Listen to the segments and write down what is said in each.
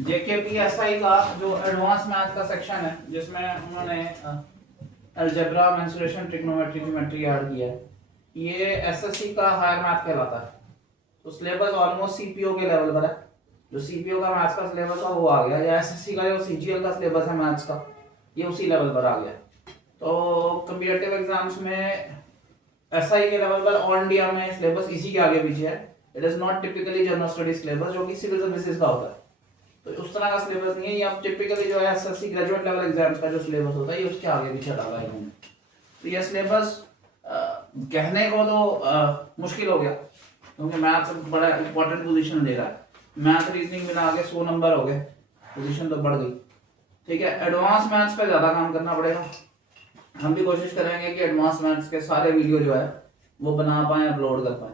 जेकेपीएसआई का जो advance math का सेक्शन है जिसमें उन्होंने algebra, mensuration, trigonometry, geometry add किया है, ये एसएससी का हायर मैथ कहलाता है। तो सिलेबस ऑलमोस्ट सीपीओ के लेवल पर है। जो सीपीओ का मैथ्स का सिलेबस था वो आ गया, या एसएससी का जो सीजीएल का सिलेबस है मैथ्स का ये उसी लेवल पर आ गया। तो कम्पिटिटिव एग्जाम्स में एसआई के लेवल पर ऑल इंडिया में सिलेबस इसी के आगे पीछे है। It is not typically general studies syllabus जो कि सिविल सर्विसेज का होता है। तो उस तरह का सिलेबस नहीं है। ये अब टिपिकली जो है एसएससी ग्रेजुएट लेवल एग्जाम्स का जो सिलेबस होता है ये उसके आगे पीछे डाला है इन्होंने। तो ये सिलेबस कहने को तो मुश्किल हो गया क्योंकि मैथ्स बड़ा इंपॉर्टेंट पोजीशन दे रहा है। मैथ रीजनिंग मिला आगे 100 नंबर हो गए, पोजीशन तो बढ़ गई। ठीक है, एडवांस मैथ्स पे ज्यादा काम करना पड़ेगा। हम भी कोशिश करेंगे कि एडवांस मैथ्स के सारे वीडियो जो है वो बना पाए, अपलोड कर पाए।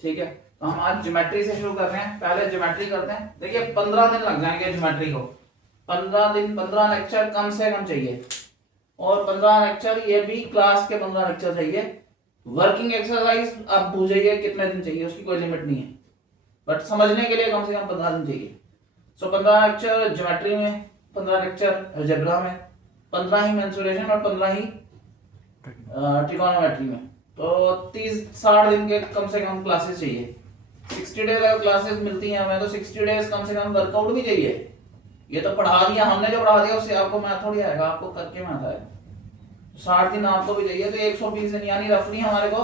ठीक है, तो हम आज ज्योमेट्री से शुरू कर रहे हैं। पहले ज्योमेट्री करते हैं। देखिए 15 दिन लग जाएंगे ज्योमेट्री को। 15 दिन, 15 लेक्चर कम से कम चाहिए, और 15 लेक्चर ये भी क्लास के 15 लेक्चर चाहिए। वर्किंग एक्सरसाइज आप भूल जाइए कितने दिन चाहिए, उसकी कोई लिमिट नहीं है, बट समझने के लिए कम से कम 15 दिन चाहिए। सो 15 लेक्चर ज्योमेट्री में, 15 लेक्चर अलजेब्रा में, 15 ही मेंसुरेशन और 15 ही ट्रिगोनोमेट्री में। तो 30-60 दिन के कम से कम क्लासेस चाहिए। 60 डेज अगर क्लासेस मिलती हैं हमें तो 60 डेज कम से कम वर्कआउट भी चाहिए। ये तो पढ़ा दिया हमने, जो पढ़ा दिया उससे आपको मैथ थोड़ी आएगा, आपको करके मैथ आएगा। 60 दिन आपको भी चाहिए, तो 120 दिन यानी रफली हमारे को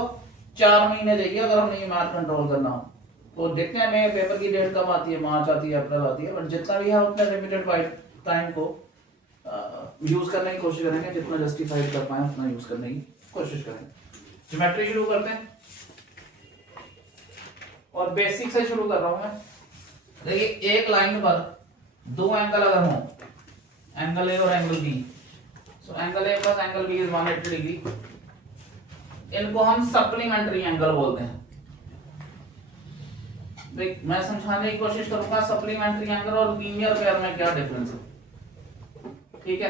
4 महीने चाहिए अगर हमने ये मैथ कंट्रोल करना हो। तो देखते हैं हमें पेपर की डेट कब आती है, मार्च आती है, अप्रैल आती है, बट जितना भी है उतना लिमिटेड टाइम को यूज करने की कोशिश करेंगे, जितना जस्टिफाइड कर पाए उतना यूज करने की कोशिश करेंगे। ज्योमेट्री शुरू करते हैं और बेसिक से शुरू कर रहा हूं मैं। देखिए एक लाइन पर दो एंगल अगर हो, एंगल ए और angle B, so angle A plus angle B is 180 degree. इनको हम सप्लीमेंट्री एंगल बोलते हैं। देख मैं समझाने की कोशिश करूंगा सप्लीमेंट्री एंगल और लीनियर पेयर में क्या डिफरेंस है। ठीक है,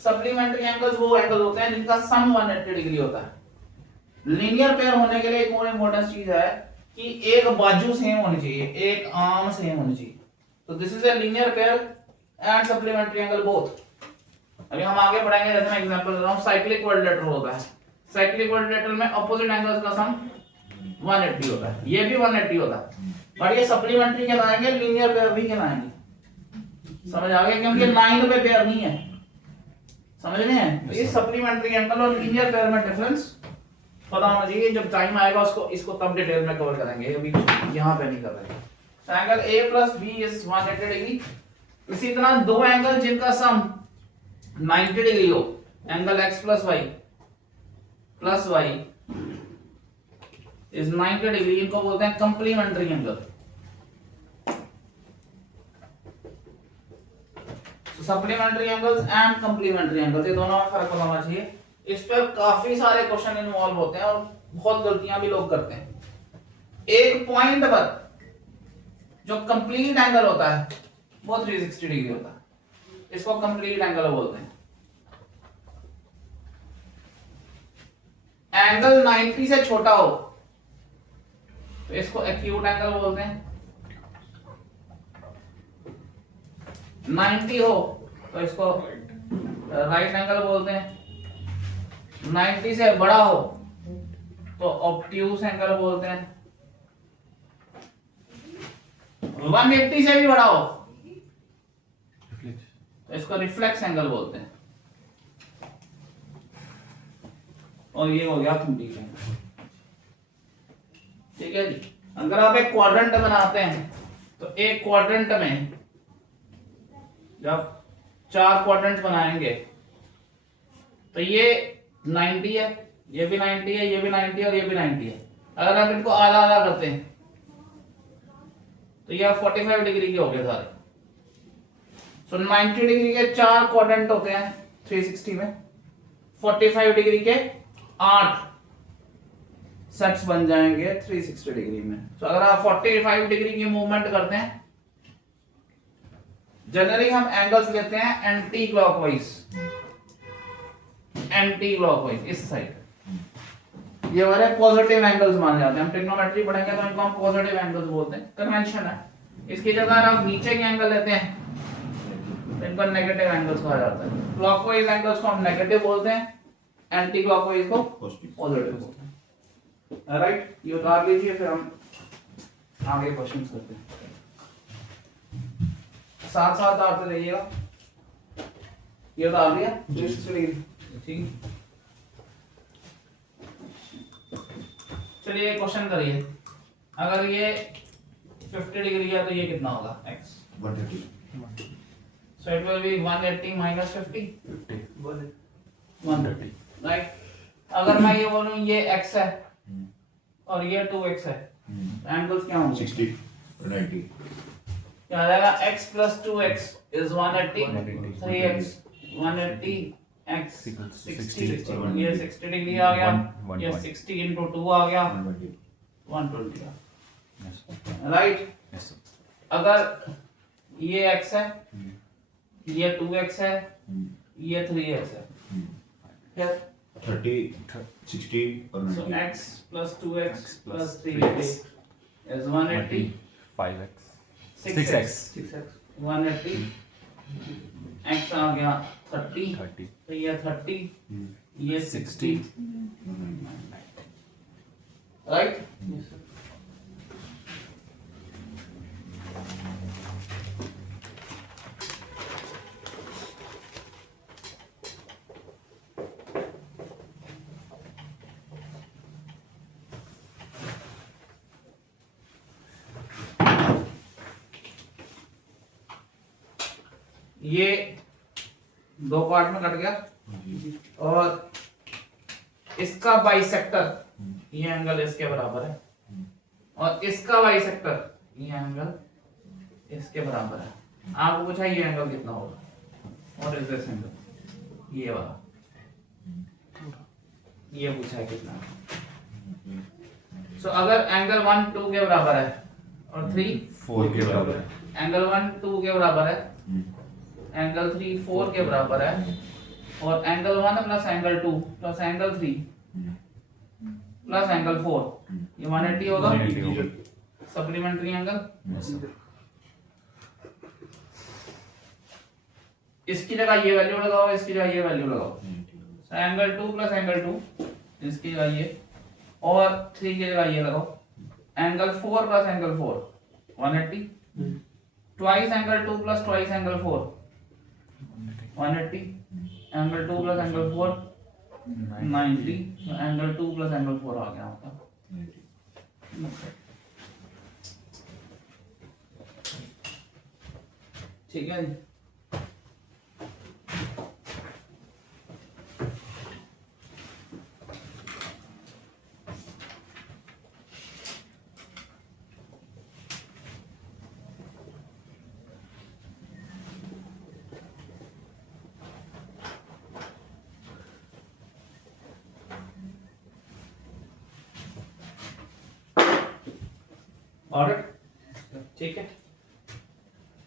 सप्लीमेंट्री एंगल्स वो एंगल होते हैं जिनका सम 180 डिग्री होता है। लीनियर पेयर होने के लिए एक और इंपॉर्टेंट चीज है कि एक बाजू सेम होनी चाहिए, एक आर्म सेम होनी चाहिए। तो this is a linear pair and supplementary angle both. अभी हम आगे बढ़ेंगे, जैसे मैं एग्जांपल दे रहा हूं, साइक्लिक क्वाड्रिलेटरल होता है। साइक्लिक क्वाड्रिलेटरल में अपोजिट एंगल्स का सम 180 होता है, ये भी 180 होता है, बट ये सप्लीमेंट्री कहलाएंगे, लीनियर पेयर भी कहलाएंगे। समझ आ गया, क्योंकि लाइन पे पेयर नहीं है, समझ रहे हैं। तो ये सप्लीमेंट्री एंगल और लीनियर पेयर में डिफरेंस पता होना चाहिए। जब टाइम आएगा उसको इसको तब डिटेल में कवर करेंगे, अभी यहाँ पे नहीं कर रहे। So, angle A plus B is 180 degree. इसी तरह दो एंगल जिनका सम 90 डिग्री हो, angle x plus Y is 90 degree, इनको बोलते हैं complementary angle. Supplementary angles and complementary angles, ये दोनों में फर्क होना चाहिए। इस पर काफी सारे क्वेश्चन इन्वॉल्व होते हैं और बहुत गलतियां भी लोग करते हैं। एक पॉइंट पर जो कंप्लीट एंगल होता है वो 360 डिग्री होता है, इसको कंप्लीट एंगल बोलते हैं। एंगल 90 से छोटा हो तो इसको एक्यूट एंगल बोलते हैं, 90 हो तो इसको राइट एंगल बोलते हैं, 90 से बड़ा हो तो ऑब्ट्यूस एंगल बोलते हैं, 180 से भी बड़ा हो तो इसको रिफ्लेक्स एंगल बोलते हैं। और ये हो गया कंप्लीट एंगल। ठीक है जी, अगर आप एक क्वाड्रेंट बनाते हैं तो एक क्वाड्रेंट में जब 4 क्वाड्रेंट बनाएंगे तो ये 90 है, ये भी 90 है, ये भी 90 है और ये भी 90 है। अगर आप इनको आधा आधा करते हैं तो ये 45 डिग्री के हो गए सारे। सो 90 डिग्री के 4 क्वाड्रेंट होते हैं 360 में, 45 डिग्री के 8 सेट्स बन जाएंगे 360 डिग्री में। तो अगर आप 45 डिग्री की मूवमेंट करते हैं, जनरली हम एंगल्स लेते हैं एंटी क्लॉकवाइज, इस साइड। ये हमारे पॉजिटिव एंगल्स माने जाते हैं। हम ट्रिग्नोमेट्री पढ़ेंगे तो इनको हम पॉजिटिव एंगल्स बोलते हैं, कन्वेंशन है। इसकी जगह आप नीचे के एंगल लेते हैं इनको नेगेटिव एंगल्स कहा जाता है। क्लॉकवाइज एंगल्स को हम नेगेटिव बोलते हैं, एंटी क्लॉकवाइज को पॉजिटिव बोलते हैं। राइट, ये उतार लीजिए, फिर हम आगे क्वेश्चंस करते हैं। साथ साथ आते रहिएगा। ये उतार दिया 360 डिग्री, ठीक। चलिए क्वेश्चन करिए। अगर ये 50 डिग्री है तो ये कितना होगा? x 130. so it will be 180 minus 50 130, right. अगर मैं ये बोलूं ये x है और ये 2x है, एंगल्स क्या होंगे? 60 or 90. क्या आ जाएगा? x plus 2x is 180, 3x 180 x 60, ये 60 डिग्री आ गया, ये 60 into 2 आ गया 120 का, राइट। अगर ये x है, ये 2x है, ये 3x है, क्या? 30, 60 or So 90. x plus 2x plus 3x is 180, 5x 6x 180, x आ गया 30, 30 तो ये 30, ये 60, राइट। ये दो पार्ट में कट गया, और इसका बाइसेक्टर ये एंगल इसके बराबर है, और इसका बाइसेक्टर ये एंगल इसके बराबर है। आपको पूछा ये एंगल कितना होगा, और इज दिस एंगल, ये वाला, ये पूछा है कितना। सो अगर एंगल 1 2 के बराबर है और 3 4 के बराबर है. एंगल 1 2 के बराबर है, एंगल 3 4 के बराबर है, और angle 1 plus angle 2 plus angle 3 plus angle 4, ये 180 होगा, 180 होगा। Supplementary angle. इसकी जगह ये वैल्यू लगाओ, इसकी जगह ये वैल्यू लगाओ। एंगल 2 प्लस एंगल 2, इसकी जगह ये, और 3 की जगह ये लगाओ। Angle 4 plus angle 4 180, twice angle 2 plus twice angle 4 180, angle 2 plus angle 4 90, angle 2 plus angle 4 आ गया आपका। ठीक है जी। ऑर्डर, ठीक है।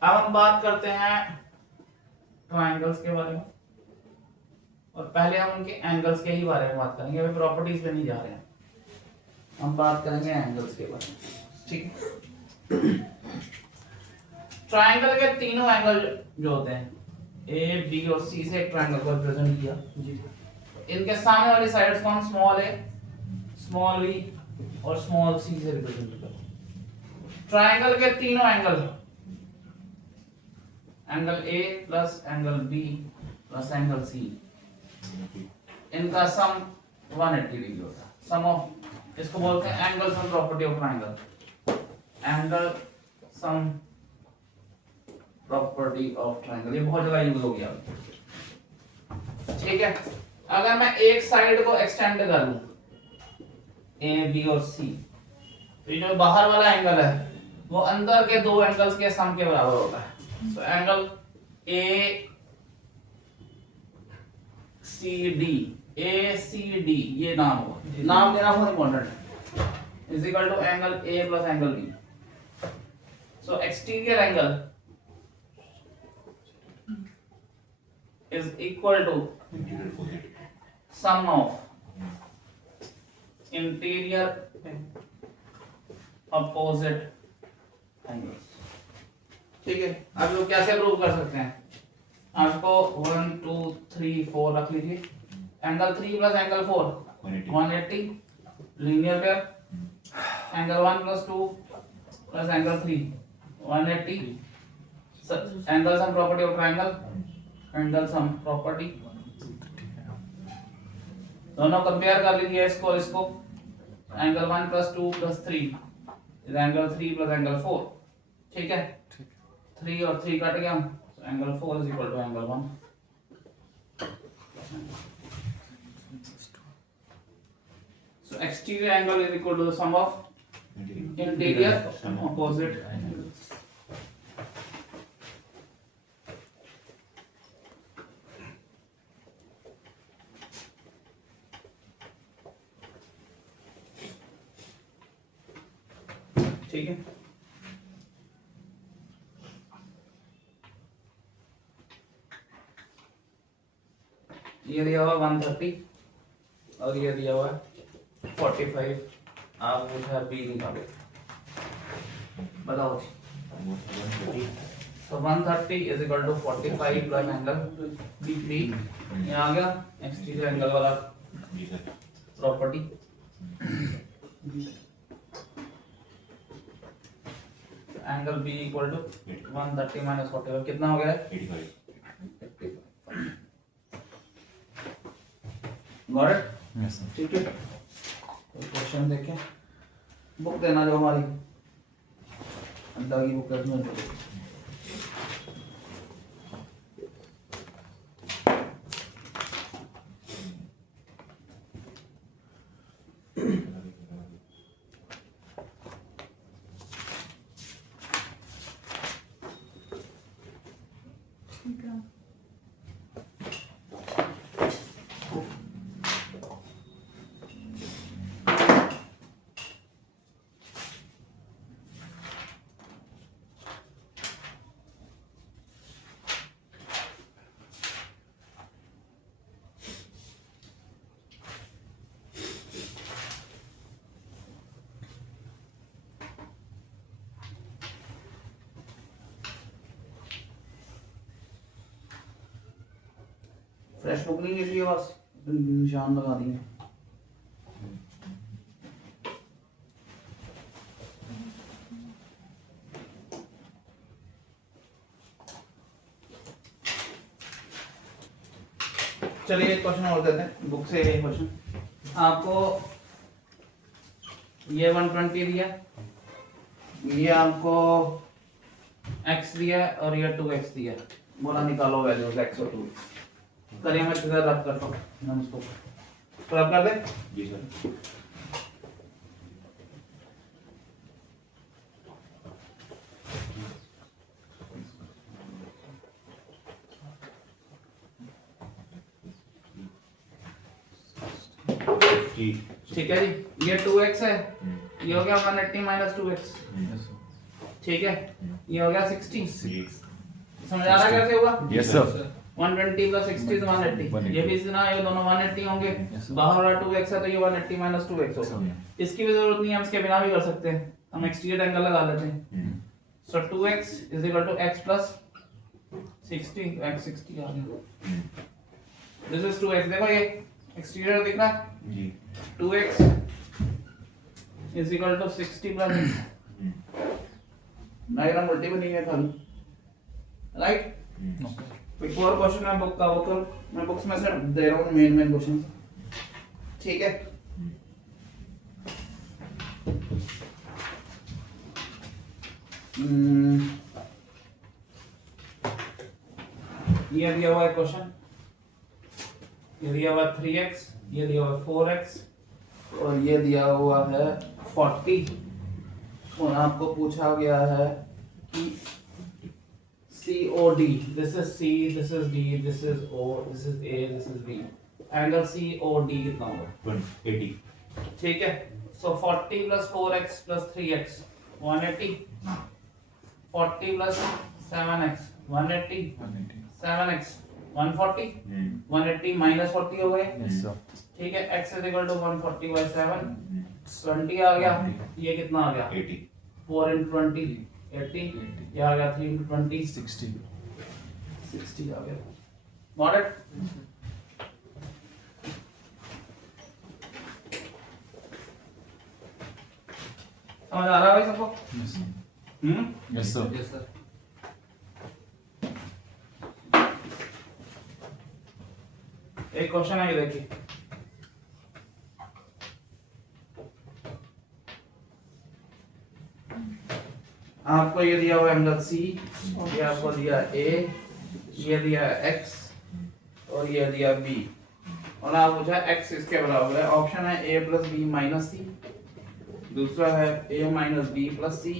अब हम बात करते हैं ट्रायंगल्स के बारे में, और पहले हम उनके एंगल्स के ही बारे में बात करेंगे। अभी प्रॉपर्टीज पे नहीं जा रहे हैं, हम बात करेंगे एंगल्स के बारे में, ठीक है। ट्रायंगल के तीनों एंगल जो होते हैं, ए बी और सी से एक ट्रायंगल को रिप्रेजेंट किया जी। इनके सामने वाली साइड्स को हम स्मॉल ए, स्मॉल बी और स्मॉल सी से रिप्रेजेंट करते हैं। ट्रायंगल के तीनों angle, angle A plus angle B plus angle C, इनका सम 180 डिग्री होता है। सम ऑफ, इसको बोलते हैं angle sum property of triangle, angle sum property of triangle, ये बहुत ज्यादा यूज हो गया, ठीक है। अगर मैं एक साइड को एक्सटेंड कर लूं, ए बी और सी, तो ये जो बाहर वाला एंगल है वो अंदर के दो एंगल्स के सम के बराबर होता है। So angle A C D, A C D, ये नाम होगा, नाम देना बहुत इंपॉर्टेंट है, is equal to angle A plus angle B. So exterior angle is equal to sum of interior opposite angles, ठीक है। अब लोग कैसे प्रूव कर सकते हैं? आपको 1 2 3 4 रख लीजिए। Angle 3 plus angle 4 180 linear pair. Angle 1 plus 2 plus angle 3 180। Angle sum property of triangle, angle sum property दोनों कंपेयर कर लीजिए इसको। Angle 1 plus 2 plus 3 is angle 3 plus angle 4। ठीक है, 3 और 3 कट गया, angle 4 is equal to angle 1। So exterior angle is equal to the sum of interior opposite angles. ठीक है, ये दिया हुआ 130 और ये दिया हुआ 45। आप पूछा बी निकालो, बताओ जी। So 130 is equal to 45 plus angle B3। ये आ गया एक्सटीरियर एंगल वाला property. Angle B equal to 130 minus 45 कितना हो गया? 85। Got it? Yes sir. ठीक है, तो क्वेश्चन देखें। बुक देना जो हमारी अड्डा की बुक है उसमें फ्रेश बुक नहीं लीजिए, बस निशान लगा दिए। चलिए एक क्वेश्चन और देते हैं बुक से। एक क्वेश्चन आपको ये 120 दिया, ये आपको x दिया और ये 2x दिया। बोला निकालो वैल्यूज x और 2। करिए, मैं किधर रब करता हूँ, हम इसको रब कर दे जी सर। ठीक है जी। ये 2x है, ये हो गया 180 माइनस 2x। ठीक है, ये हो गया 60। समझ आ रहा है कैसे हुआ? Yes sir. 120 plus 60 is 180। ये भी ना, ये दोनों 180 होंगे। बाहर वाला 2x है तो ये 180 माइनस 2x होगा। इसकी भी जरूरत नहीं है, हम इसके बिना भी कर सकते हैं। हम एक्सटीरियर एंगल लगा लेते हैं। सो 2x is equal to x plus 60। x 60 आ गया। This is 2x। देखो ये एक्सटीरियर दिख रहा है जी। 2x is equal to 60 plus x। Diagram उल्टी बनी है खाली, राइट? एक और क्वेश्चन है बुक का, वो तो मैं बुक्स में से दे रहा हूँ मेन क्वेश्चन। ठीक है, ये दिया हुआ है क्वेश्चन, ये दिया हुआ है 3x, ये दिया हुआ है 4x और ये दिया हुआ है 40। और आपको पूछा गया है कि COD, this is C, this is D, this is O, this is A, this is B। Angle COD कितना होगा? 180। ठीक है, so 40 plus 4x plus 3x 180, 40 plus 7x 180, 7x 140, 180 minus 40 हो गए। Yes sir. ठीक है, x is equal to 140 by 7, 20 आ गया। ये कितना आ गया? 80। 4 into 20 80, ये आ गया 3 into 20 60। 60 आ गया। Got it? समझ आ रहा है भाई सबको? Yes sir. Yes sir. एक क्वेश्चन है, ये देखिए। आपको ये दिया हुआ एंगल सी, ये आपको दिया ए, ये दिया एक्स और ये दिया बी, और आप पूछा एक्स इसके बराबर है। ऑप्शन है ए प्लस बी माइनस सी, दूसरा है ए माइनस बी प्लस सी,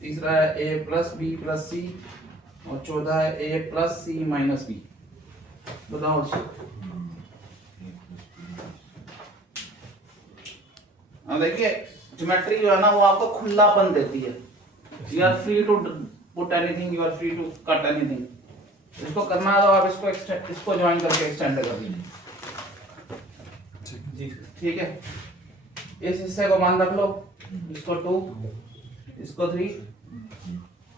तीसरा है ए प्लस बी प्लस सी, और चौथा है ए प्लस सी माइनस बी। बताओ। अब देखिए ज्योमेट्री जो है ना वो आपको खुलापन देती है। You are free to put anything, you are free to cut anything. इसको करना है तो आप इसको ज्वाइन करके एक्सटेंड कर दीजिए। ठीक है, इस हिस्से को मान रख लो, इसको 2, इसको 3,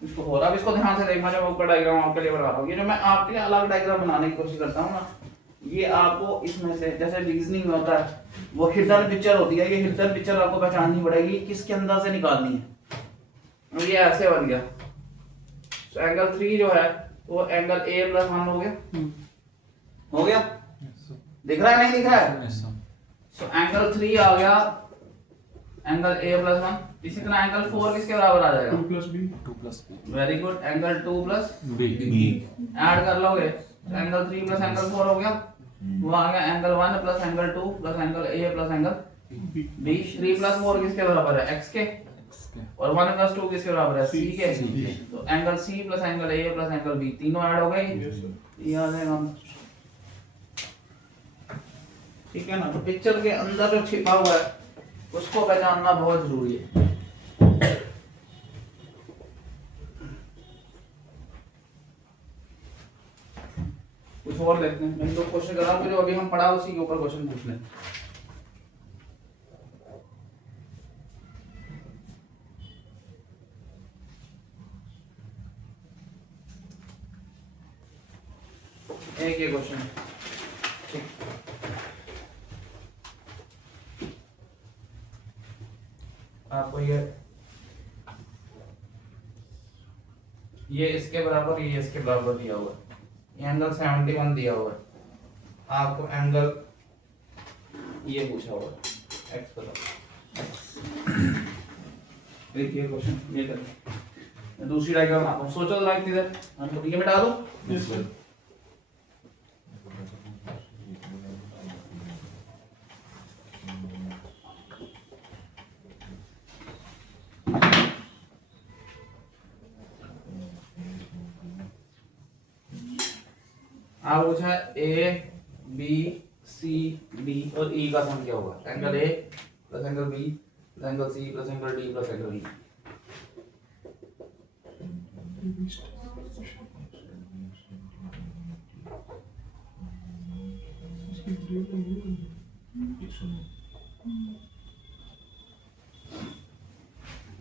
इसको 4। अब इसको ध्यान से देखना, जब ऊपर डायग्राम आपके लिए बना रहा हूँ, ये जो मैं आपके लिए अलग डायग्राम बनाने की कोशिश करता हूँ ना, ये आपको इसमें से जैसे रीजनिंग में होता है वो हिडन पिक्चर होती है, ये हिडन पिक्चर आपको पहचाननी पड़ेगी किसके अंदर से निकालनी है। ये ऐसे बन गया, तो एंगल 3 जो है वो एंगल a प्लस 1 हो गया। हो गया? दिख रहा है नहीं दिख रहा है? सो एंगल 3 आ गया एंगल a प्लस 1। इसी तरह एंगल 4 किसके बराबर आ जाएगा? 2 plus B. Very good, angle 2 plus B. Add कर लोगे तो एंगल 3 प्लस एंगल 4 हो गया। वो आ गया angle 1 plus angle 2 plus angle a plus angle b। 3 plus 4 किसके बराबर है? x के। और 1 प्लस 2 किसके बराबर है? c के। तो angle c plus angle a plus angle b तीनों ऐड हो गए। ये आ जाएगा। ठीक है ना? तो पिक्चर के अंदर जो छिपा हुआ है उसको पहचानना बहुत जरूरी है। कुछ और देखते हैं। मैं तो क्वेश्चन कर रहा हूँ, जो अभी हम पढ़ा उसी के ऊपर क्वेश्चन पूछ लें। एक ये क्वेश्चन है, ठीक। आपको ये इसके बराबर, ये इसके बराबर दिया हुआ है। ये एंगल 71 दिया हुआ है, आपको एंगल ये पूछा हुआ है एक्स बराबर। देखिए क्वेश्चन ये करें, दूसरी डायग्राम बनाता हूँ। सोचो तो लाइक इधर हम ये मिटा दो। आप पूछा है ए बी सी डी और ई का सम क्या होगा? Angle A plus angle B plus angle C plus angle D plus angle E.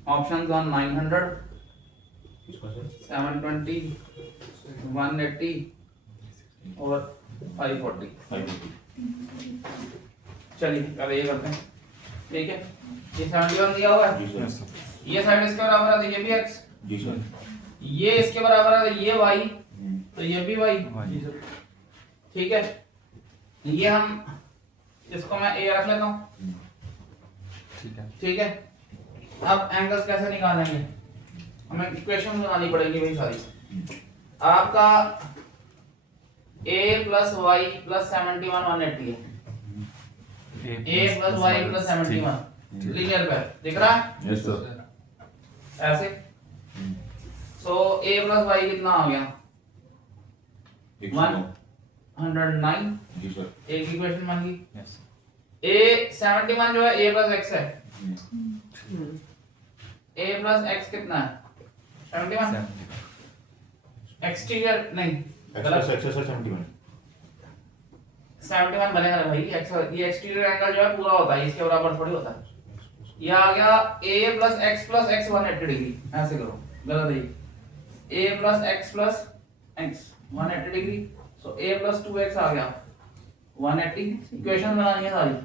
Options on 900, 720, 180 और 540। चलिए पहले ये करते हैं। ठीक है, ये 71 दिया हुआ है, ये साइड इसके बराबर है तो ये भी x, जी सर। ये इसके बराबर है तो ये y, तो ये भी y। ठीक है, ये हम इसको मैं a रख लेता हूँ। ठीक है, अब एंगल्स कैसे निकालेंगे? हमें इक्वेशन बनानी पड़ेगी भाई सारी। आपका a प्लस वाई प्लस 71 180 है। a plus Y plus 71 linear पे दिख रहा है? Yes sir. ऐसे सो a प्लस वाई कितना आ गया? 109। जी सर। एक इक्वेशन बन गई। a 71 जो है a प्लस x है। a प्लस x कितना है? 71। एक्सटीरियर नहीं गलत, 71 बनेगा ना भाई। ये एक्सटीरियर एंगल जो है पूरा होता है, इसके बराबर थोड़ी होता है। ये आ गया a प्लस x 180 डिग्री। ऐसे करो, गलत है। a plus x x 180 degree, so a plus 2x आ गया 180। इक्वेशन बनानी है सारी,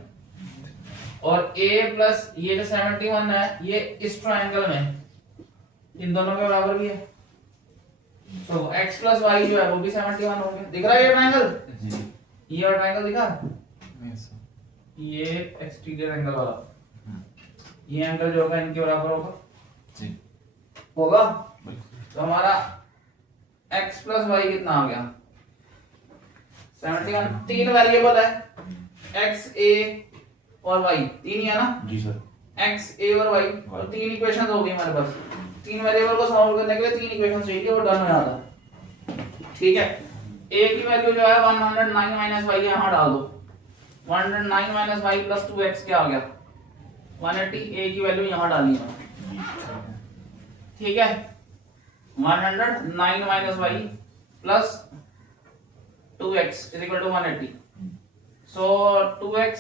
और a प्लस ये जो 71 है ये इस ट्रायंगल में इन दोनों के बराबर भी है, तो x प्लस y जो है वो भी 71 हो गया। दिख रहा है ये ट्रायंगल, जी ये ट्रायंगल दिखा, यस सर। ये एक्सटीरियर एंगल वाला, ये एंगल जो होगा इनके बराबर होगा, जी होगा। बिल्कुल। तो हमारा x प्लस वाई कितना आ गया 71। तीन वेरिएबल है x a और y, तीन ही है ना, जी सर। x a और y, तो तीन इक्वेशंस हो गई हमारे पास। तीन वेरिएबल को सॉल्व करने के लिए तीन इक्वेशंस चाहिए और डन हो जाता। ठीक है, a की वैल्यू जो है 109 माइनस y यहां डाल दो, 109 माइनस y प्लस 2x क्या आ गया 180। a की वैल्यू यहां डालनी है, ठीक है। 109 minus y plus 2x is equal to 180, so 2x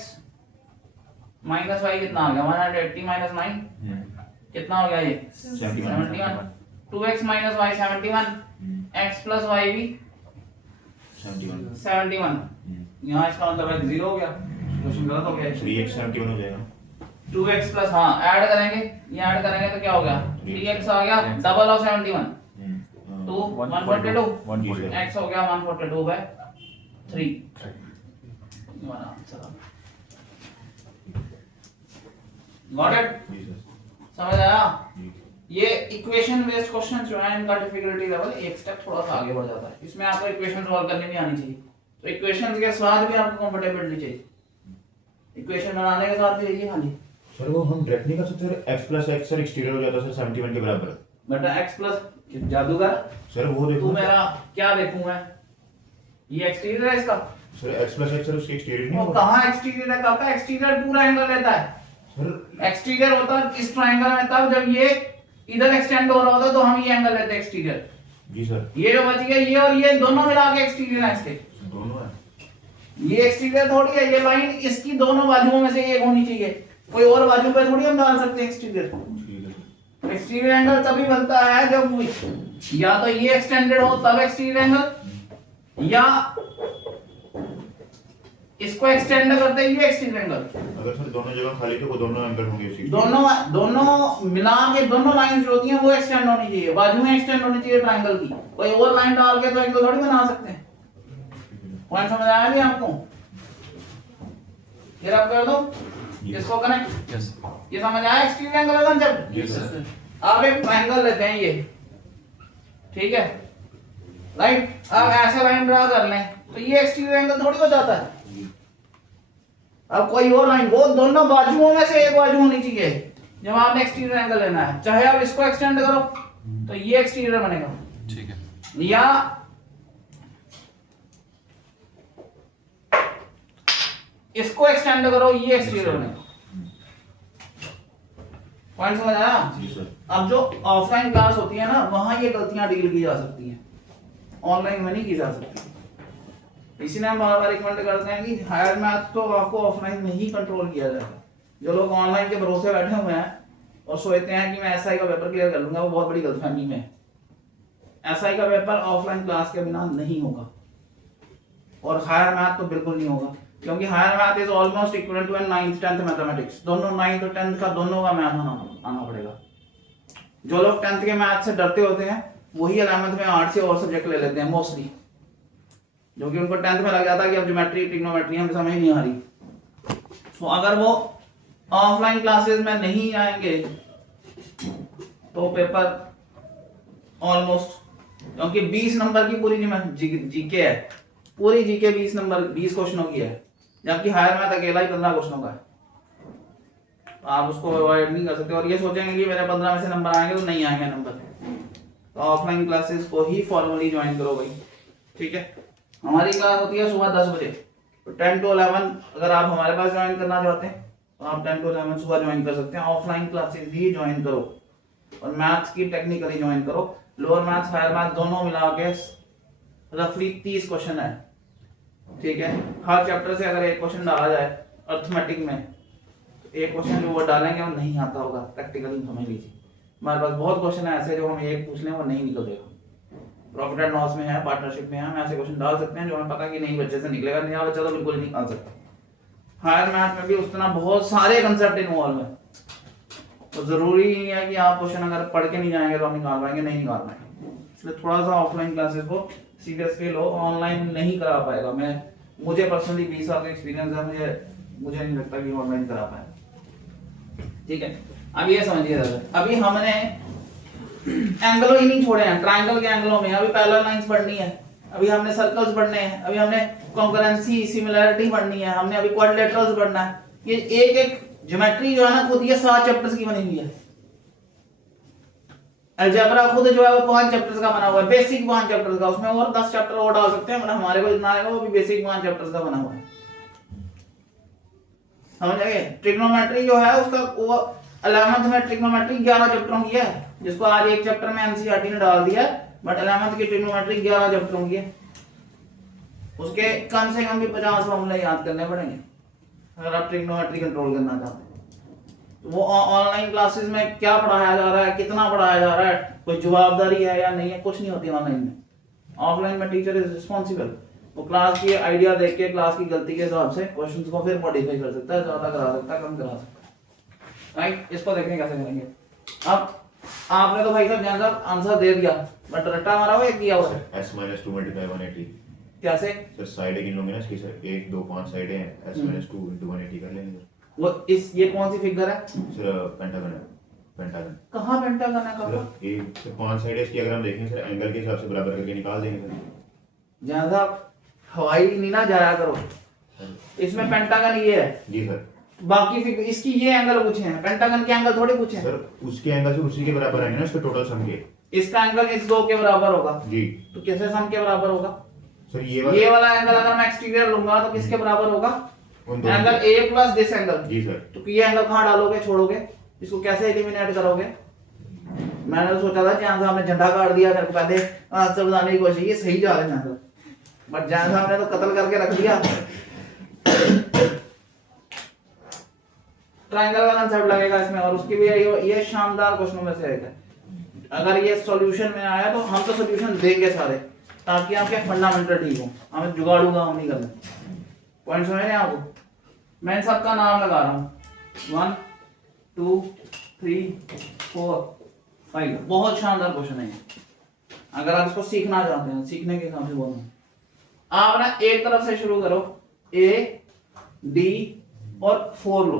minus y कितना आ गया 180 माइनस 9 कितना हो गया ये 71। 2x minus y 71, x plus y भी 71। यहाँ इसका मतलब है 0 हो गया, क्वेश्चन गलत हो गया। 3x 71 हो जाएगा। 2x प्लस हाँ ऐड करेंगे, ये ऐड करेंगे तो क्या हो गया 3x आ गया, डबल ऑफ 71 तो 142, x हो गया 142 बाय 3। गॉट इट, जी सर। समझ आया। जी। ये इक्वेशन बेस्ड क्वेश्चन जो है इनका डिफिकल्टी लेवल एक स्टेप थोड़ा सा आगे बढ़ जाता है, इसमें आपको इक्वेशन सॉल्व करनी भी आनी चाहिए, तो इक्वेशंस के साथ भी आपको कंफर्टेबिलिटी चाहिए, इक्वेशन बनाने के साथ भी यही खाली। सर वो हम डायरेक्ट नहीं कर सकते sir, x plus x sir exterior हो जाता है सर 71 के बराबर। बेटा x प्लस जादूगर, सर वो तू देखो मेरा क्या देखूं मैं, ये एक्सटीरियर है इसका, sir x plus x sir उसके एक्सटीरियर नहीं वो होगा कहां एक्सटीरियर है, कहता है एक्सटीरियर पूरा एंगल लेता है। सर। एक्सटीरियर होता है इस ट्रायंगल में तब जब ये इधर एक्सटेंड हो रहा होता तो हम ये एंगल लेते हैं एक्सटीरियर। जी सर। ये जो बच गया ये और ये दोनों मिला के एक्सटीरियर है इसके, दोनों है। ये एक्सटीरियर थोड़ी है, ये लाइन इसकी दोनों बाजुओं में से एक होनी चाहिए, कोई और बाजू पे थोड़ी हम डाल सकते हैं एक्सटीरियर। ठीक है। एक्सटीरियर एंगल तभी बनता है जब या तो ये एक्सटेंडेड हो तब एक्सटीरियर एंगल, या इसको एक्सटेंड करते हैं ये एक्सटीरियर एंगल। अगर सर दोनों जगह खाली तो वो दोनों एंगल होंगे उसी। दोनों मिला के दोनों लाइंस जो होती हैं वो एक्सटेंड होनी चाहिए, बाजू में एक्सटेंड होनी चाहिए ट्रायंगल की, कोई और लाइन डाल के तो एंगल थोड़ी बना सकते हैं। पॉइंट समझ आया भी आपको, ये रब कर दो इसको कनेक्ट, यस ये समझ आया एक्सटीरियर एंगल का कंसेप्ट। जी सर। अब एक ट्रायंगल लेते हैं ये, ठीक है राइट, अब ऐसे लाइन ड्रा कर लें तो ये एक्सटीरियर एंगल थोड़ी हो जाता है। अब कोई और लाइन, वो दोनों बाजुओं में से एक बाजू होनी चाहिए जब आपने एक्सटीरियर एंगल लेना है, चाहे आप इसको एक्सटेंड करो तो ये एक्सटीरियर बनेगा, ठीक है। या इसको एक्सटेंड करो ये एक्सटीरियर बनेगा। पॉइंट समझ आया। जी सर। अब जो ऑफलाइन क्लास होती है ना वहां ये गलतियां डील की जा सकती हैं, ऑनलाइन में नहीं की जा सकती, इसलिए हम बार बार रिकमेंड करते हैं कि हायर मैथ तो आपको ऑफलाइन में ही कंट्रोल किया जाएगा। जो लोग ऑनलाइन के भरोसे बैठे हुए हैं और सोचते हैं कि मैं एसआई का पेपर क्लियर कर लूंगा, वो बहुत बड़ी गलतफहमी में है। एसआई का पेपर ऑफलाइन क्लास के बिना नहीं होगा, और हायर मैथ तो बिल्कुल नहीं होगा, क्योंकि higher math is almost equal to 9th 10th mathematics, दोनों 9th और 10th का दोनों का मैथ आना पड़ेगा। जो लोग 10th के मैथ से डरते होते हैं वही 11th में आर्ट्स से और सब्जेक्ट ले लेते हैं मोस्टली, जो कि उनको 10th में लग जाता है कि अब ज्योमेट्री ट्रिग्नोमेट्री हमें समझ नहीं आ रही। तो अगर वो ऑफलाइन क्लासेस में नहीं आएंगे तो पेपर ऑलमोस्ट, क्योंकि 20 नंबर की पूरी जीके है, पूरी जीके 20 नंबर 20 क्वेश्चनों की है, जबकि हायर मैथ अकेला ही 15 क्वेश्चनों का है। तो आप उसको अवॉइड नहीं कर सकते और ये सोचेंगे कि मेरे 15 में से नंबर आएंगे, तो नहीं आएंगे नंबर। तो ऑफलाइन क्लासेस को ही फॉर्मली ज्वाइन करो भाई, ठीक है। हमारी क्लास होती है सुबह 10 बजे, तो 10 to 11 अगर आप हमारे पास ज्वाइन करना चाहते हैं तो आप 10 to 11 सुबह ज्वाइन कर सकते हैं। ऑफलाइन क्लासेस भी ज्वाइन करो और मैथ्स की टेक्निकली ज्वाइन करो। लोअर मैथ्स हायर मैथ्स दोनों मिला के रफली 30 क्वेश्चन है, ठीक है। हर चैप्टर से अगर एक क्वेश्चन डाला जाए अर्थमेटिक में, तो एक क्वेश्चन जो वो डालेंगे वो नहीं आता होगा, प्रैक्टिकली समझ लीजिए। हमारे पास बहुत क्वेश्चन है ऐसे जो हम एक पूछ लें वो नहीं निकल देगा। प्रॉफिट एंड लॉस में है, पार्टनरशिप में है, हम ऐसे क्वेश्चन डाल सकते हैं जो हमें पता है कि नहीं बच्चे से निकलेगा, नहीं बच्चा तो बिल्कुल नहीं निकाल सकता। हायर मैथ में भी उस तरह बहुत सारे कंसेप्ट इन्वॉल्व है, तो जरूरी नहीं है कि आप क्वेश्चन अगर पढ़ के नहीं जाएंगे तो आप निकाल पाएंगे, नहीं निकाल पाएंगे। इसलिए थोड़ा सा ऑफलाइन क्लासेस को सीरियसली लो, ऑनलाइन नहीं करा पाएगा। मुझे पर्सनली 20 साल का एक्सपीरियंस है, मुझे नहीं लगता कि ऑनलाइन करा पाएगा। ठीक है, अब ये समझिए अभी हमने एंगलों ही नहीं छोड़े हैं, ट्रायंगल के एंगलों में अभी पैरेलल लाइंस पढ़नी है, अभी हमने सर्कल्स पढ़ने हैं, अभी हमने कॉन्करेंसी सिमिलैरिटी पढ़नी है, हमने अभी क्वाड्रिलेटरल्स पढ़ना है। ये एक एक ज्योमेट्री जो है ना खुद ये 7 चैप्टर्स की बनी हुई है। अलजेब्रा खुद जो है वो 5 चैप्टर्स का बना हुआ है, बेसिक 5 चैप्टर्स का, उसमें और 10 चैप्टर और डाल सकते हैं, मतलब हमारे को जितना आएगा वो भी बेसिक 5 चैप्टर्स का बना हुआ है। समझ आए? ट्रिग्नोमेट्री जो है उसका वो 11th में ट्रिग्नोमेट्री 11 चैप्टरों की है, जिसको आज एक चैप्टर में एनसीईआरटी ने डाल दिया, बट 11th की ट्रिग्नोमेट्री 11 चैप्टरों की है। उसके कम से कम भी 50 फॉर्मूले याद करने पड़ेंगे अगर आप ट्रिग्नोमेट्री कंट्रोल करना चाहते हैं। तो वो ऑनलाइन क्लासेस में क्या पढ़ाया जा रहा है, कितना पढ़ाया जा रहा है, कोई जवाबदारी है या नहीं है, कुछ नहीं होती ऑनलाइन में। ऑफलाइन में टीचर इज रिस्पॉन्सिबल, वो क्लास की आइडिया देख के क्लास की गलती के हिसाब से क्वेश्चंस को फिर मॉडिफाई कर सकता है, ज्यादा करा सकता है, कम करा सकता है। राइट, इसको देखें कैसे करेंगे। अब आपने तो भाई साहब जनरल आंसर दे दिया, बट रट्टा मारा हुआ है किया हुआ है s - 2 × 180 कैसे? सर साइड गिन लोगे ना इसकी सर, 1 2 5 साइडें हैं, s - 2 × 180 कर लेंगे वो इस ये कौन सी फिगर है? सर। पेंटागन है, पेंटागन कहाँ पेंटागन है? कहाँ? सर एक से 5 साइडें इसकी अगर हम देखें सर, एंगल के हिसाब से बराबर करके निकाल देंगे सर। ज्यादा हवाई नहीं ना जाया करो, इसमें पेंटागन ये है जी सर। बाकी फिगर इसकी ये एंगल पूछे हैं, पेंटागन के एंगल थोड़े पूछे हैं। सर उसके एंगल से उसी के बराबर आएंगे ना इसके टोटल सम के। इसका एंगल इस दो के बराबर होगा जी। तो किससे सम के बराबर होगा? सर ये वाला एंगल अगर मैं एक्सटीरियर लूंगा तो किसके बराबर होगा? उन दोनों angle A plus this angle. जी सर। तो ये एंगल कहाँ डालोगे, छोड़ोगे? इसको कैसे एलिमिनेट करोगे? मैंने तो सोचा था जहां साहब ने झंडा काट दिया, मेरे को पहले आंसर बताने की कोशिश, ये सही जा रहे हैं, बट जहां साहब ने तो कत्ल करके रख दिया। ट्रायंगल का कंसेप्ट लगेगा इसमें, और उसकी भी ये शानदार क्वेश्चनों में से एक है। अगर ये सॉल्यूशन में आया तो हम तो सॉल्यूशन देंगे सारे, ताकि आपके फंडामेंटल ठीक हो, हमें जुगाड़ू काम नहीं करना। पॉइंट समझ रहे हैं आपको? मैं इन सबका नाम लगा रहा हूँ, 1 2 3 4 5। बहुत शानदार क्वेश्चन है ये, अगर आप इसको सीखना चाहते हैं, सीखने के हिसाब से बोलूँ, आप ना एक तरफ से शुरू करो, ए डी और 4 लो।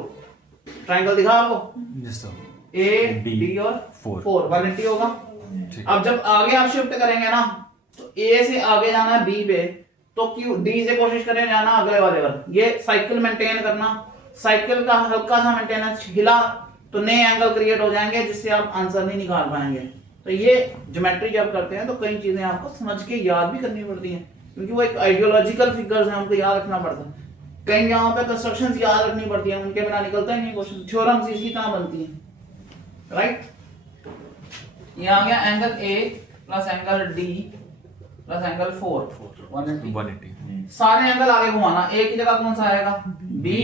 ट्रायंगल दिखा आपको? Yes sir. ए डी और 4 180 होगा। अब जब आगे आप शिफ्ट करेंगे ना, तो ए से आगे जाना है बी पे, तो क्यों डी से कोशिश करें जाना अगले वाले पर। ये साइकिल मेंटेन करना, साइकिल का हल्का सा मेंटेनेंस हिला तो नए एंगल क्रिएट हो जाएंगे, जिससे आप आंसर नहीं निकाल पाएंगे। तो ये ज्योमेट्री जब करते हैं तो कई चीजें आपको समझ के याद भी करनी पड़ती हैं, क्योंकि वो एक आइडियोलॉजिकल फिगर्स हैं, हमको याद रखना पड़ता है। कई जगहों पे कंस्ट्रक्शंस याद रखनी पड़ती हैं, उनके बिना निकलता ही नहीं क्वेश्चन। थ्योरम्स इसी तरह बनती हैं, राइट? ये आ गया angle A plus angle D plus angle 4 180। सारे एंगल आगे घुमाना। ए की जगह कौन सा आएगा? बी।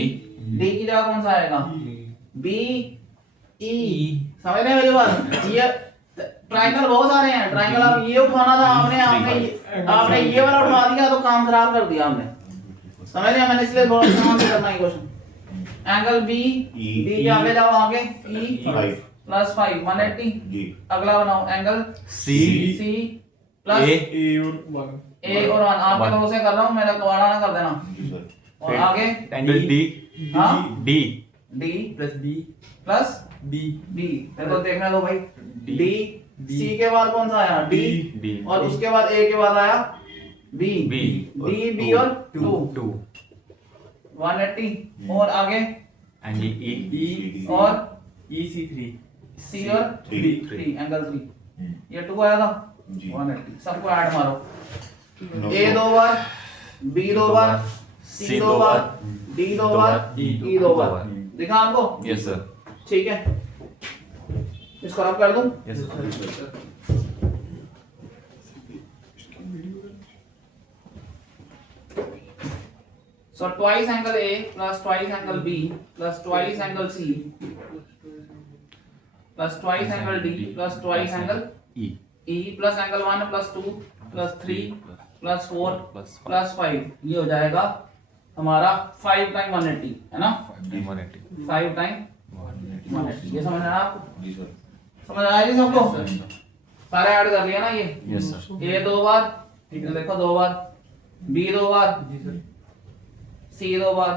डी की जगह कौन सा आएगा? B E. समझ रहे हैं मेरी बात? ये ट्रायंगल बहुत सारे हैं, ट्रायंगल आप ये उठाना था आपने ये वाला उठा दिया तो काम खराब कर दिया आपने। समझ रहे हैं? मैंने इसलिए बहुत ध्यान से करना है क्वेश्चन। एंगल बी, बी के आगे जाओ, आगे ई प्लस 5 180 जी। अगला बनाओ एंगल सी सी प्लस ए और 1। आपके लोगों से कर रहा हूँ, मेरा कवाड़ा ना कर देना। जी सर। और आगे एंगल डी हाँ D D plus B plus B B. मेरे को देखने दो भाई। D, डी सी के बाद कौन सा आया? डी। D, और उसके बाद ए के बाद आया बी। B, डी बी और 2 180 और आगे एंगल ई और ई सी 3 सी और 3 एंगल 3। ये 2 आया था जी। 180। सबको ऐड मारो। No. ए 2 बार, बी 2 बार, सी 2 बार, डी 2 बार, ई 2 बार। दिखा आपको? Yes sir. ठीक है, इसको रब कर दूं? Yes sir. So twice angle A plus twice angle B plus twice angle C plus twice angle D plus twice angle E E plus angle 1 plus 2 plus 3 plus 4 plus 5, ये हो जाएगा हमारा 5 टाइम 180 है ना, 5 टाइम 180। ये समझ आया आपको? जी सर। समझ आया जी सबको? सारे ऐड कर लिया ना ये? Yes sir. ए 2 बार, देखो 2 बार, बी 2 बार, सी 2 बार,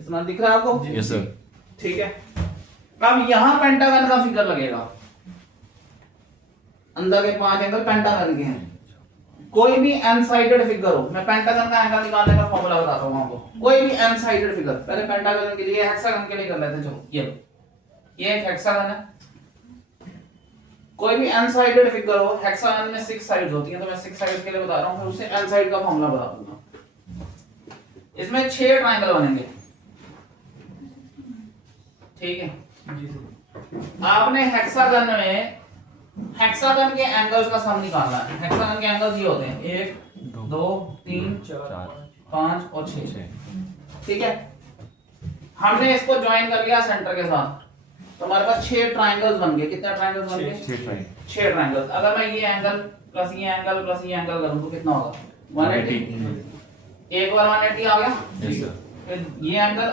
इतना दिख रहा है आपको? Yes sir. ठीक है। अब यहां पेंटागन का फिगर लगेगा, अंदर के 5 एंगल पेंटागन के हैं। कोई भी एन साइडेड फिगर हो, मैं पेंटागन का एंगल निकालने का फॉर्मूला बताता हूं आपको। कोई भी एन साइडेड फिगर, पहले पेंटागन के लिए, हेक्सागन के लिए कर लेते हैं। चलो ये एक हेक्सागन है। कोई भी एन साइडेड फिगर हो, हेक्सागन में 6 साइड्स होती हैं, तो मैं 6 साइड के लिए बता रहा हूं, फिर उससे एन साइड का फॉर्मूला बता दूंगा। इसमें 6 ट्रायंगल बनेंगे, ठीक है। आपने हेक्सागन में, हेक्सागन के एंगल्स का सम निकालना है। हेक्सागन के एंगल्स ये होते हैं 1 2 3 4 5 और 6, ठीक है। हमने इसको ज्वाइन कर लिया सेंटर के साथ, तो हमारे पास 6 ट्रायंगल्स बन गए। कितने ट्रायंगल्स बन गए? 6 ट्रायंगल्स। अगर मैं ये एंगल प्लस ये एंगल प्लस ये एंगल करूं तो कितना होगा? 180। एक बार 180 आ गया। Yes sir. फिर ये एंगल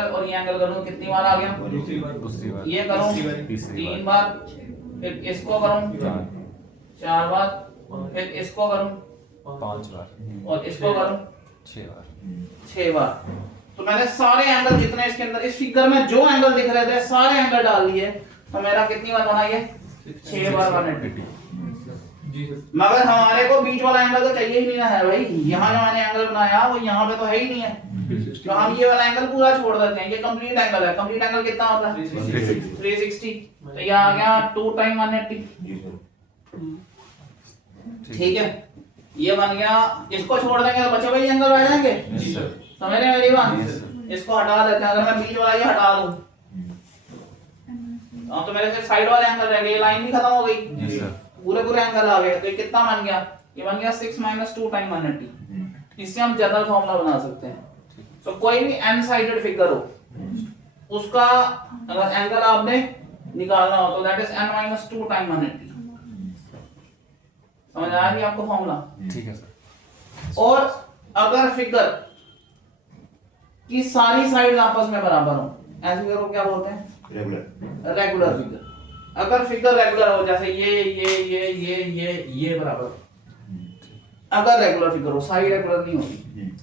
और ये एंगल करूं तो कितनी बार आ गया? दूसरी बार। ये करूं तीसरी 3 बार, फिर इसको करूं 4 बार, फिर इसको करूं 5 बार और इसको करूं 6 बार। तो मैंने सारे एंगल जितने इसके अंदर, इस फिगर में जो एंगल दिख रहे थे सारे एंगल डाल दिए, तो मेरा कितनी बार बना ये? 6 बार 180। मगर हमारे को बीच वाला एंगल तो चाहिए ही नहीं ना है भाई। यहाँ जो मैंने एंगल बनाया वो यहाँ पे तो है ही नहीं है, तो हम ये वाला एंगल पूरा छोड़ देते हैं। ये कंप्लीट एंगल है। कंप्लीट एंगल कितना होता है? 360। तो ये आ गया 2 टाइम 180, ठीक है। ये बन गया। इसको छोड़ देंगे तो बचे वही एंगल रह जाएंगे। समझ रहे मेरी बात? इसको हटा देते हैं। अगर मैं बीच वाला ये हटा दूं तो मेरे से साइड वाले एंगल रह गए, ये लाइन भी खत्म हो गई, पूरे एंगल आ गए। तो ये कितना बन गया? ये बन गया 6 - 2 टाइम 180। इससे हम जनरल फॉर्मूला बना सकते हैं। तो कोई भी एन साइडेड फिगर हो, उसका अगर एंगल आपने निकालना हो तो दैट इज n - 2 टाइम 180। समझ आया कि आपको फॉर्मूला? ठीक है सर। और अगर फिगर की सारी साइड आपस में बराबर हो, ऐसे फिगर को क्या बोलते हैं? Regular figure. अगर फिगर रेगुलर हो, जैसे ये बराबर, अगर रेगुलर फिगर हो, साइड रेगुलर नहीं होगी।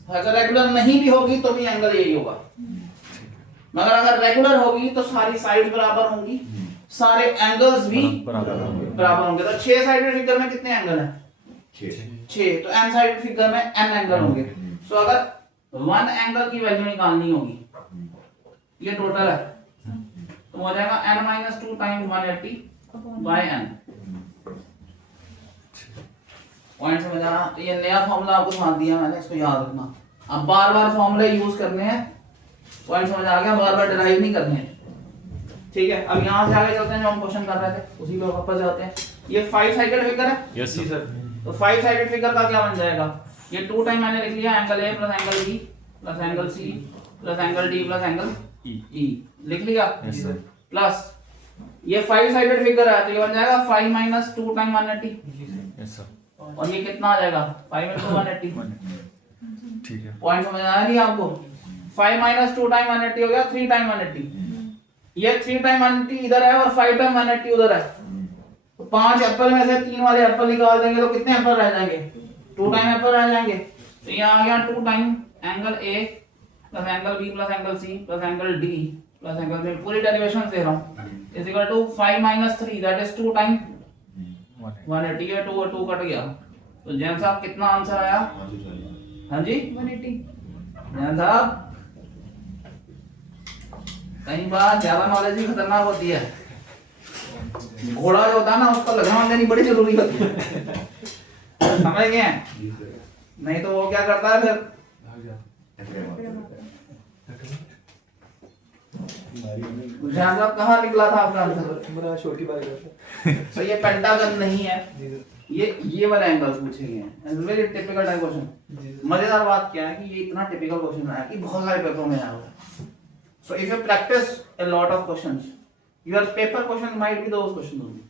अगर रेगुलर नहीं भी होगी तो भी एंगल यही होगा। मगर अगर रेगुलर होगी तो सारी साइड बराबर होंगी, सारे एंगल्स भी बराबर होंगे। तो 6 साइडेड फिगर में कितने एंगल हैं? 6। तो एन साइडेड फिगर में n एंगल होंगे। सो अगर 1 एंगल की वैल्यू निकालनी होगी, ये टोटल है, तो हो जाएगा n - 2 time 180 by n। Point समझ आ रहा? तो ये नया फॉर्मूला आपको साथ दिया मैंने, इसको याद रखना। अब बार-बार फॉर्मूले यूज करने हैं। पॉइंट समझ आ गया? बार-बार डिराइव नहीं करने हैं, ठीक है। अब यहां से आगे चलते हैं, जो हम क्वेश्चन कर रहे थे उसी पे वापस जाते हैं। ये 5 साइडेड फिगर है। Yes sir. तो 5 साइडेड फिगर का क्या बन जाएगा? ये 2 टाइम मैंने लिख लिया, angle A plus angle B plus angle C plus angle D plus angle E लिख लिया। Yes sir. प्लस ये 5 साइडेड फिगर है, तो ये बन जाएगा 5 - 2 टाइम 180। Yes sir. और ये कितना आ जाएगा? 5 × 180। ठीक है। पॉइंट समझ आया नहीं आपको? 5 - 2 टाइम 180 हो गया 3 टाइम 180। ये 3 टाइम 180 इधर है और 5 टाइम 180 उधर है। तो 5 एप्पल में से 3 वाले एप्पल निकाल देंगे तो कितने एप्पल रह जाएंगे? 2 टाइम एप्पल रह जाएंगे। तो ये आ गया 2 time angle A plus angle B plus angle C plus angle D plus angle B, पूरी डेरिवेशन दे रहा हूं, is equal to 5 - 3 that is 2 time 180 है। 2 और 2 कट गया। तो जैन साहब कितना आंसर आया? हाँ जी 180। जैन साहब, कई बार ज्यादा नॉलेज भी खतरनाक होती है। घोड़ा जो होता है ना, उसको लगाम देनी बड़ी जरूरी होती है। समझ गए? नहीं तो वो क्या करता है फिर? ध्यान साहब कहाँ निकला था आपका आंसर? तो ये पेंटागन नहीं है, ये वाला एंगल पूछे गए हैं। Very typical type question. मजेदार बात क्या है कि ये इतना टिपिकल क्वेश्चन है कि बहुत सारे पेपरों में आया हुआ है। So if you practice a lot of questions, your paper questions might be those questions only.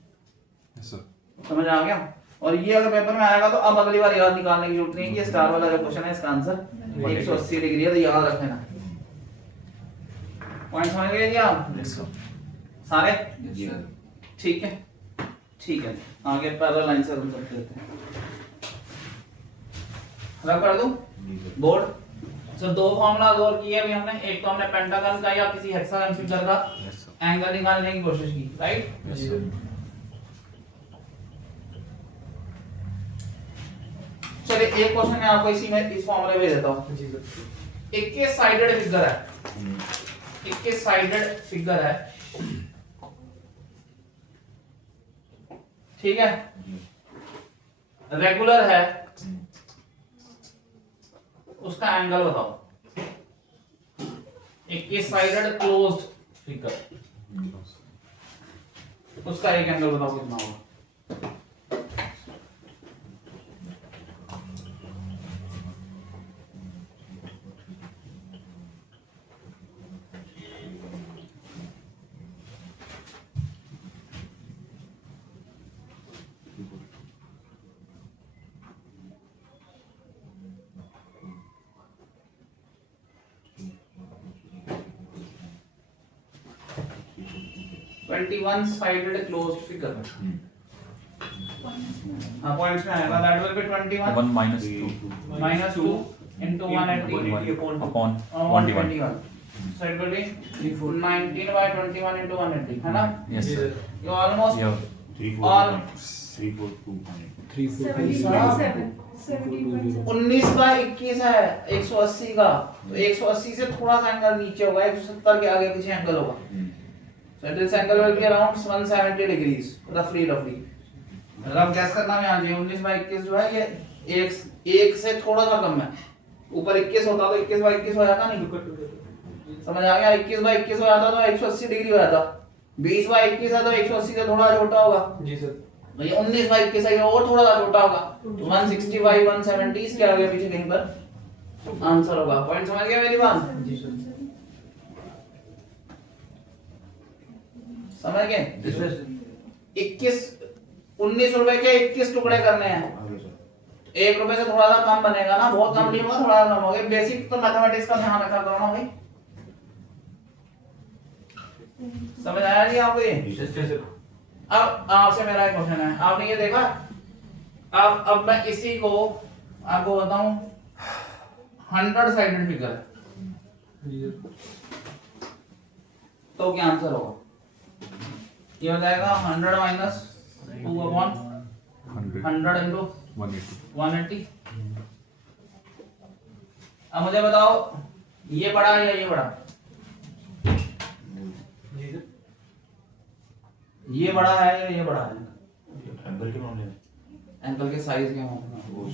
Yes sir. समझ आ गया? और ये अगर पेपर में आएगा तो अब अगली बार याद निकालने की जरूरत नहीं है कि ये स्टार वाला जो क्वेश्चन है इसका आंसर 180 डिग्री है, तो याद रख लेना। पॉइंट समझ गए जी आप यस सर। सारे? जी ठीक है, ठीक है। आगे पैरेलल लाइन से हम करते हैं। रब कर दूं जी सर। बोर्ड। सो दो फॉर्मूला और किए अभी हमने, एक तो हमने पेंटागन का या किसी हेक्सागन फिगर का यस सर। एंगल निकालने की कोशिश की, राइट? Yes sir. चलिए एक क्वेश्चन मैं आपको इसी में इस फॉर्मूले में देता हूं। जी सर। 21 साइडेड फिगर है, हम्म, 21 साइडेड फिगर है, ठीक है, जी, रेगुलर है, हम्म, उसका एंगल बताओ। 21 साइडेड क्लोज्ड फिगर, उसका एक एंगल बताओ कितना होगा। Twenty one sided closed figure. Hmm, हाँ पॉइंट्स में आएगा, that will be 21 1 minus 2 minus 2 into 180 upon 21. So it will be 19 by 21 into 180, है ना? Yes sir. You almost Yeah. 342.342.9. 19 bye 21 है 180 का, तो 180 से थोड़ा सा एंगल नीचे होगा, 170 के आगे पीछे एंगल होगा। So this angle will be around 170 degrees, roughly. अब गैस करना में आ जाए, 19 बाय 21 जो है ये एक से थोड़ा सा कम है। ऊपर 21 होता तो 21 बाय 21 हो जाता नहीं, समझ आ गया? 21 बाय 21 हो जाता तो 180 डिग्री हो जाता। 20 बाय 21 है तो 180 से थोड़ा छोटा होगा। जी सर। तो ये 19 बाय 21 है, ये और थोड़ा सा छोटा होगा, तो 160 बाय 170 इसके आगे पीछे कहीं पर आंसर होगा। पॉइंट समझ गया मेरी बात? जी सर। समझ गए? जी सर। 19 रुपए के 21 टुकड़े करने हैं, आगे सर। 1 रुपए से थोड़ा सा कम बनेगा ना, बहुत कम नहीं होगा, थोड़ा सा कम होगा। बेसिक तो मैथमेटिक्स का ध्यान रखा करो ना भाई। समझ आया जी आपको ये? जी सर। जी सर। अब आपसे मेरा एक क्वेश्चन है, आपने ये देखा? अब मैं इसी को आपको बताऊं, 100 साइडेड फिगर है, जी सर। तो क्या आंसर होगा? ये हो जाएगा 100 माइनस 2 अपॉन 100 इंटू 180। अब मुझे बताओ ये बड़ा है या ये बड़ा? जी सर। ये बड़ा है या ये बड़ा है? एंगल के मामले में एंगल के साइज के मामले में वो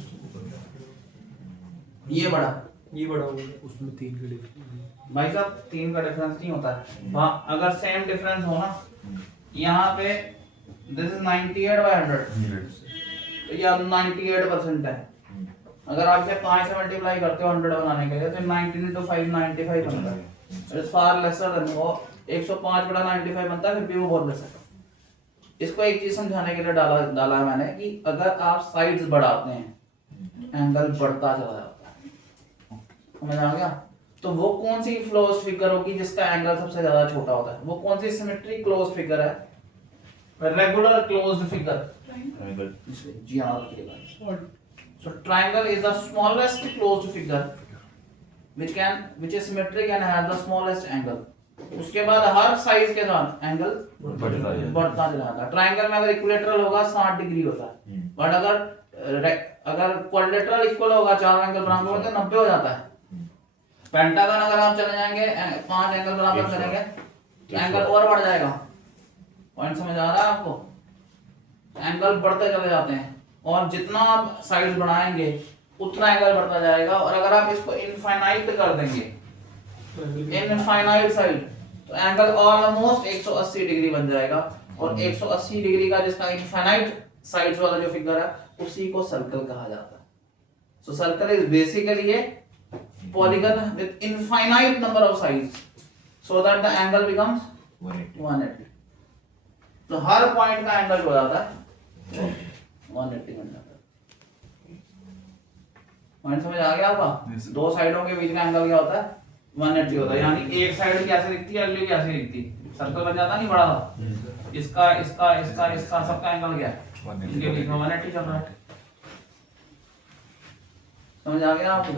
ये बड़ा। ये बड़ा होगा, उसमें 3 के लिए। भाई साहब 3 का डिफरेंस नहीं होता है, वहाँ अगर सेम डिफरेंस हो ना, यहाँ पे दिस इज 98 बाय 100, तो ये अब 98% है। अगर आप इसे 5 से मल्टीप्लाई करते हो 100 बनाने के लिए, तो 19 into 5 95 बनता है। इट्स फार लेसर देन वो 105 बटा 95 बनता है, फिर भी वो बहुत लेस है। इसको एक चीज समझाने के लिए डाला है मैंने कि अगर आप साइड्स बढ़ाते हैं एंगल बढ़ता चला जाता है। समझ आ गया? तो वो कौन सी क्लोज्ड फिगर होगी जिसका एंगल सबसे ज्यादा छोटा होता है? वो कौन सी सिमेट्रिक क्लोज्ड फिगर है? Regular closed figure. ट्रायंगल। जी हाँ रखिएगा। So triangle is the smallest closed figure which is symmetric and has the smallest angle. उसके बाद हर साइज के साथ एंगल बढ़ता चला जाता है। ट्रायंगल में अगर इक्विलेटरल होगा 60 डिग्री होता है, बट अगर क्वाड्रिलेटरल इक्वल होगा, 4 एंगल बराबर होते हैं, 90 हो जाता है। पेंटागन अगर आप चले जाएंगे 5 एंगल बराबर चलेंगे तो एंगल और बढ़ जाएगा। पॉइंट समझ आ रहा है आपको? एंगल बढ़ते चले जाते हैं, और जितना आप साइड बढ़ाएंगे उतना एंगल बढ़ता जाएगा। और अगर आप इसको इनफाइनाइट कर देंगे, इनफाइनाइट साइड, तो एंगल ऑलमोस्ट 180 डिग्री बन जाएगा। और 180 डिग्री का जिसका इनफाइनाइट साइड्स वाला जो फिगर है उसी को सर्कल कहा जाता है। सो circle is basically A polygon with infinite number of sides, so that the angle becomes 180। तो हर पॉइंट का एंगल हो जाता है 180 बन जाता है। पॉइंट समझ आ गया आपका? Yes, sir. दो साइडों के बीच का एंगल क्या होता है? 180 होता है। यानी एक साइड कैसे दिखती है, अगली कैसे दिखती है? सर्कल बन जाता नहीं बड़ा सा, इसका इसका इसका इसका सबका एंगल क्या है? 180 इनके बीच में 180 चल रहा है। समझ आ गया आपको?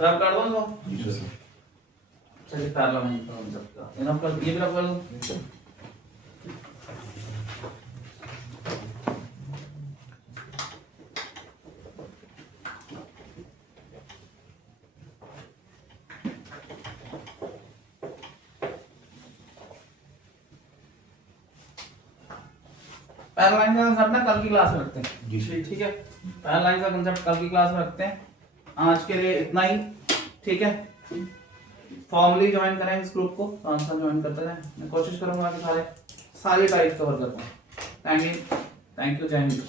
रब कर दो तो चलिए पैरेलल नहीं कर सकता, इनफ कर, ये भी रब कर दो। पैरालाइन का कंसेप्ट ना कल की क्लास में रखते हैं जी। ठीक है, पैरालाइन का कंसेप्ट कल की क्लास में रखते हैं। आज के लिए इतना ही, ठीक है। फॉर्मली ज्वाइन करें इस ग्रुप को, आंसर ज्वाइन करते रहें। मैं कोशिश करूंगा कि सारी टाइप कवर कर पाऊँ। थैंक यू, जय हिंद।